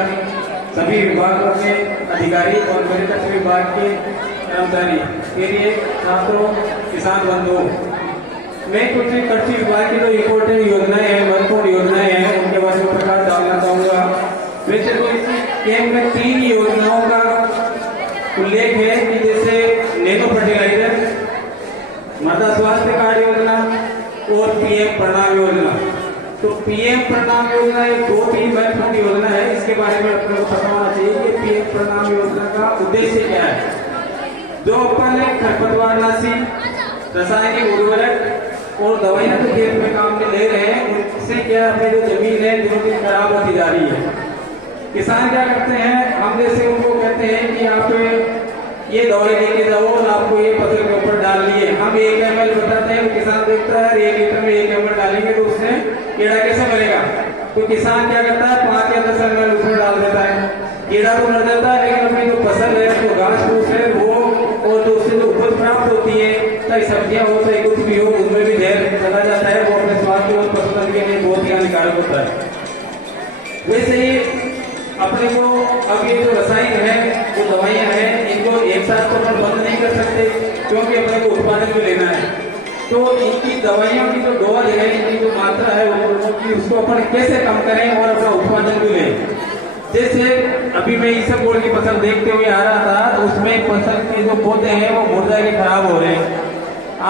अधिकारी, सभी विभागों के अधिकारी और मेरे कृषि विभाग के कर्मचारी के लिए छात्रों, किसान बंधुओं, मैं कुछ कृषि विभाग की जो इम्पोर्टेंट योजनाएं हैं, महत्वपूर्ण योजनाएं हैं, उनके बारे में प्रकाश डालना चाहूंगा। वैसे तो इस कैंप में 3 योजनाओं का उल्लेख है कि जैसे नैनो फर्टिलाइजर, मृदा स्वास्थ्य कार्ड योजना और पीएम प्रणाम योजना। तो पीएम प्रणाम योजना एक 2-3 महत्वपूर्ण योजना है, इसके बारे में अपने को पता होना चाहिए कि पीएम प्रणाम योजना का उद्देश्य क्या है। जो अपन खरपतवारनाशी, रासायनिक उर्वरक और दवाइयां जो खेत में काम में ले रहे हैं, उससे क्या अपनी जो जमीन है जो कि खराब होती जा रही है। किसान क्या करते हैं, हम जैसे उनको कहते हैं कि आप ये दवाई लेके जाओ और आपको ये फसल के ऊपर डाल लिए, हम 1 ml बताते हैं, किसान देखता है 1 लीटर में 1 ml डालेंगे तो उससे कीड़ा कैसे मरेगा। तो किसान क्या करता है 5 या 10 ml उसमें डाल देता है, कीड़ा तो मर जाता है, लेकिन अपनी जो फसल है, जो घास फूस है वो, और जो उससे जो उपज प्राप्त होती है, चाहे सब्जियां हो चाहे कुछ भी हो, उनमें भी जहर चला जाता है, वो अपने स्वास्थ्य और फसल के लिए बहुत ही हानिकारक होता है। वैसे ही अपने को अब ये जो रसायन है, जो दवाइयां हैं, इनको एक साथ तो अपन बंद नहीं कर सकते, क्योंकि अपने को उत्पादन भी लेना है। तो इनकी दवाइयों की जो डोज है, इनकी जो मात्रा है की, उसको अपन कैसे कम करें और अपना उत्पादन भी लें। जैसे अभी मैं इसबगोल की फसल देखते हुए आ रहा था, तो उसमें फसल के जो पौधे हैं वो मुरझा के खराब हो रहे हैं।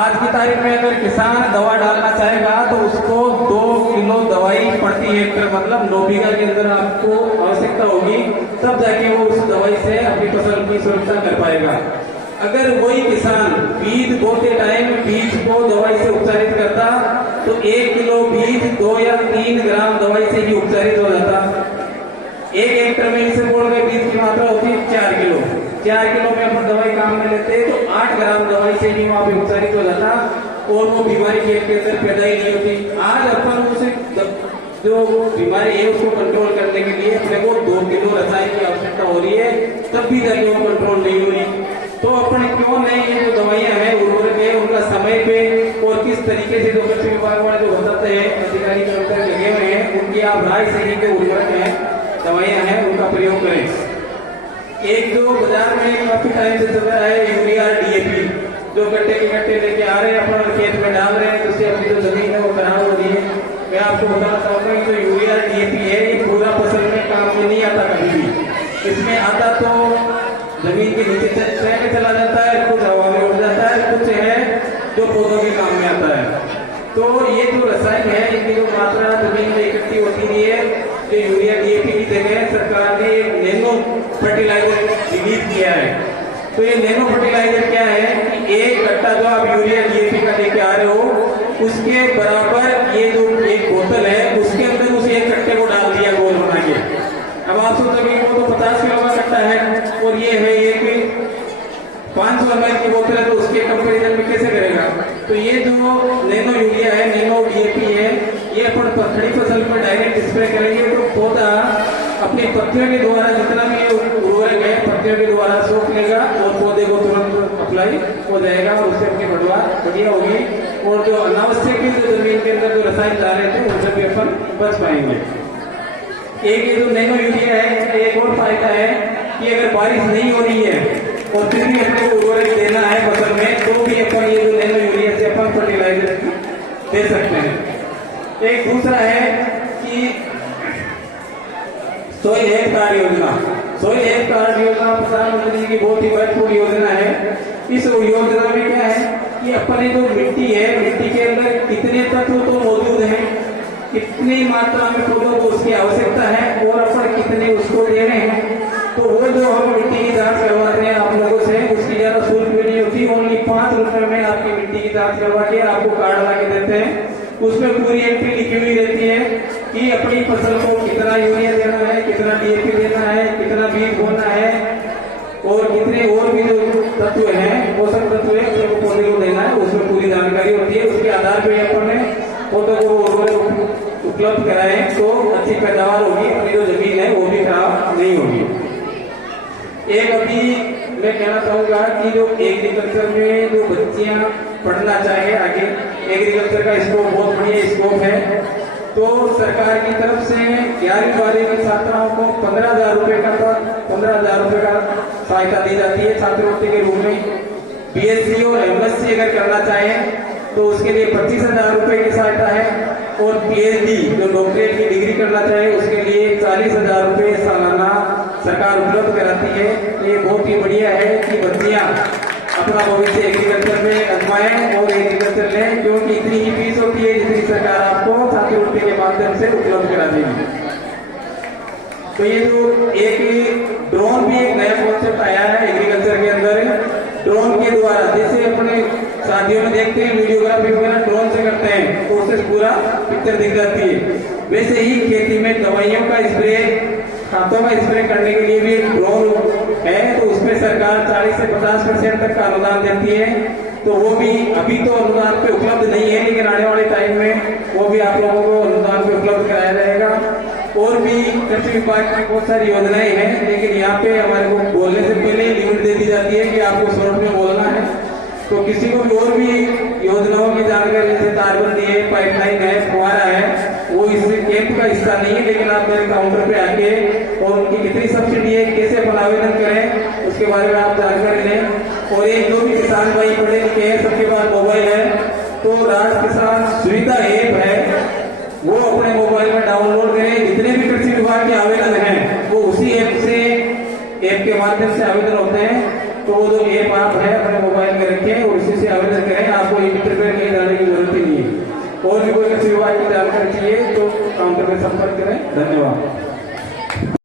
आज की तारीख में अगर किसान दवा डालना चाहेगा तो उसको 2 किलो दवाई प्रति हेक्टेयर, मतलब 9 बीघा के अंदर आपको आवश्यकता होगी, तब जाके वो उस दवाई से अपनी फसल की सुरक्षा कर पाएगा। अगर वही किसान बीज बोते टाइम बीज को दवाई से उपचारित करता तो 1 किलो बीज 2 या 3 ग्राम दवाई से ही उपचारित हो जाता। 1 हेक्टेयर में इसबगोल के बीज की मात्रा होती है 4 किलो। 4 किलो में अपन दवाई काम में लेते तो 8 ग्राम दवाई से भी वहां पे उपचारित हो जाता और वो बीमारी खेत के अंदर पैदा ही नहीं होती। आज अपन उसे जो बीमारी है उसको कंट्रोल करने के लिए अपने को 2 किलो रसायन की आवश्यकता हो रही है, तब भी जाके वो कंट्रोल नहीं हो रही। तो अपन क्यों नहीं ये जो दवाइयां हैं, उर्वरक है, उनका समय पे और किस तरीके से जो कृषि विभाग वाले जो बताते हैं, अधिकारी कर्मचारी लगे हुए हैं, उनकी आप राय सही के उर्वरक है, दवाइयां हैं, उनका प्रयोग करें। एक जो बाजार में काफी टाइम से चल रहा है यूरिया डीएपी, जो गट्टे के गट्टे लेके आ रहे हैं, अपन खेत में डाल रहे हैं, जिससे अपनी जो जमीन है वो खराब हो रही है। मैं आपको बताना चाहूंगा कि जो यूरिया डीएपी है, ये पूरा फसल में काम में नहीं आता कभी भी। इसमें आता तो जमीन के नीचे चला जाता है, कुछ हवा में उड़ जाता है, कुछ है जो पौधों के काम में आता है। तो ये जो रसायन है, इनकी जो मात्रा जमीन में इकट्ठी होती नहीं है, जो यूरिया डीएपी की जगह सरकार ने नैनो फर्टिलाइजर रिलीज किया है। तो ये नैनो फर्टिलाइजर क्या है कि एक कट्टा जो आप यूरिया डीएपी का लेके आ रहे हो, उसके बराबर ये जो एक बोतल है, उसके अंदर उस एक कट्टे को डाल दिया गोल बना के। अब आप सोचोगे वो तो 50 किलो का कट्टा है और ये है एक 500 ml की बोतल है, तो उसके कंपेरिजन में कैसे करेगा। तो ये जो नैनो यूरिया है, नैनो डीएपी है, ये अपन खड़ी फसल पर डायरेक्ट स्प्रे करेंगे तो पौधा अपनी पत्तियों के द्वारा जितना भी उर्वरक है, पत्तियों के द्वारा सोख लेगा और पौधे को तुरंत अप्लाई हो जाएगा और उससे अपनी बढ़वा बढ़िया होगी। और जो अनावश्यक जो जमीन के अंदर जो रसायन जा रहे थे उनसे भी अपन बच पाएंगे। एक ये जो नैनो यूरिया है, इसका एक और फायदा है कि अगर बारिश नहीं हो रही है और फिर भी अपने को उर्वरक देना है फसल में, तो भी अपन ये जो नैनो यूरिया से अपन फर्टिलाइजर दे सकते हैं। एक दूसरा है कि सोइल हेल्थ कार्ड योजना। सोइल हेल्थ कार्ड योजना प्रधानमंत्री की बहुत ही महत्वपूर्ण योजना है। इस योजना में क्या है कि अपने जो मिट्टी है, मिट्टी के अंदर कितने तत्व तो मौजूद हैं, कितनी मात्रा में पौधों को उसकी आवश्यकता है और अपन कितने उसको दे रहे हैं। तो वो जो हम मिट्टी की जांच करवाते हैं आप लोगों से, उसकी ज्यादा शुल्क भी नहीं होती, ओनली 5 रुपए में आपकी मिट्टी की जांच करवा के आपको कार्ड ला के देते हैं। उसमें पूरी एंट्री लिखी हुई रहती है कि अपनी फसल को कितना यूरिया देना है, कितना डीएपी देना है, कितना बीज बोना है और कितने और भी जो तत्व हैं, पोषक तत्व है, उसको पौधे को देना है, उसमें पूरी जानकारी होती है। उसके आधार पर अपन पौधों को उर्वरक उपलब्ध कराए तो अच्छी पैदावार होगी, अपनी जो जमीन है वो भी खराब नहीं होगी। एक अभी मैं कहना चाहूंगा कि जो एग्रीकल्चर में जो बच्चियां पढ़ना चाहे आगे, एग्रीकल्चर का स्कोप बहुत बढ़िया स्कोप है। तो सरकार की तरफ से 11वीं 12वीं की छात्राओं को 15,000 रुपए का 15,000 रुपए का सहायता दी जाती है छात्रवृत्ति के रूप में। बीएससी और एमएससी अगर करना चाहें तो उसके लिए 25,000 रुपए की सहायता है, और पीएचडी जो डॉक्टरेट की डिग्री करना चाहे उसके लिए 40,000 रुपए सालाना सरकार उपलब्ध कराती है। ये बहुत ही बढ़िया है कि बच्चियां अपना भविष्य एग्रीकल्चर में आजमाएं और एग्रीकल्चर लें, क्योंकि इतनी ही फीस होती है जितनी सरकार आपको छात्रवृत्ति के माध्यम से उपलब्ध करा देगी। तो ये जो एक ड्रोन भी एक नया कॉन्सेप्ट आया है एग्रीकल्चर के अंदर। ड्रोन के द्वारा जैसे अपने शादियों में देखते हैं वीडियोग्राफी वगैरह ड्रोन से करते हैं तो उससे पूरा पिक्चर दिख जाती है, वैसे ही खेती में दवाइयों का स्प्रे, खातों का स्प्रे करने के लिए भी एक ड्रोन है, तो उसमें सरकार 40 से 50% तक का अनुदान देती है। तो वो भी अभी तो अनुदान पे उपलब्ध नहीं है, लेकिन आने वाले टाइम में वो भी आप लोगों को अनुदान पे उपलब्ध कराया जाएगा। और भी कृषि विभाग की बहुत सारी योजनाएं हैं, लेकिन यहाँ पे हमारे को बोलने से पहले लिमिट दे दी जाती है कि आपको शॉर्ट में बोलना है। तो किसी को भी और भी योजनाओं की जानकारी, जैसे तारबंदी है, पाइपलाइन है, फुहारा है, वो इस कैंप का हिस्सा नहीं है, लेकिन आप मेरे काउंटर पे आके और उनकी कितनी सब्सिडी है, कैसे अपन आवेदन करें, उसके बारे में आप जानकारी लें। और एक जो भी किसान भाई पढ़े लिखे हैं, सबके पास मोबाइल है, तो राज किसान सुविधा ऐप है, वो अपने मोबाइल में डाउनलोड करें। जितने भी कृषि विभाग के आवेदन हैं वो उसी ऐप के माध्यम से आवेदन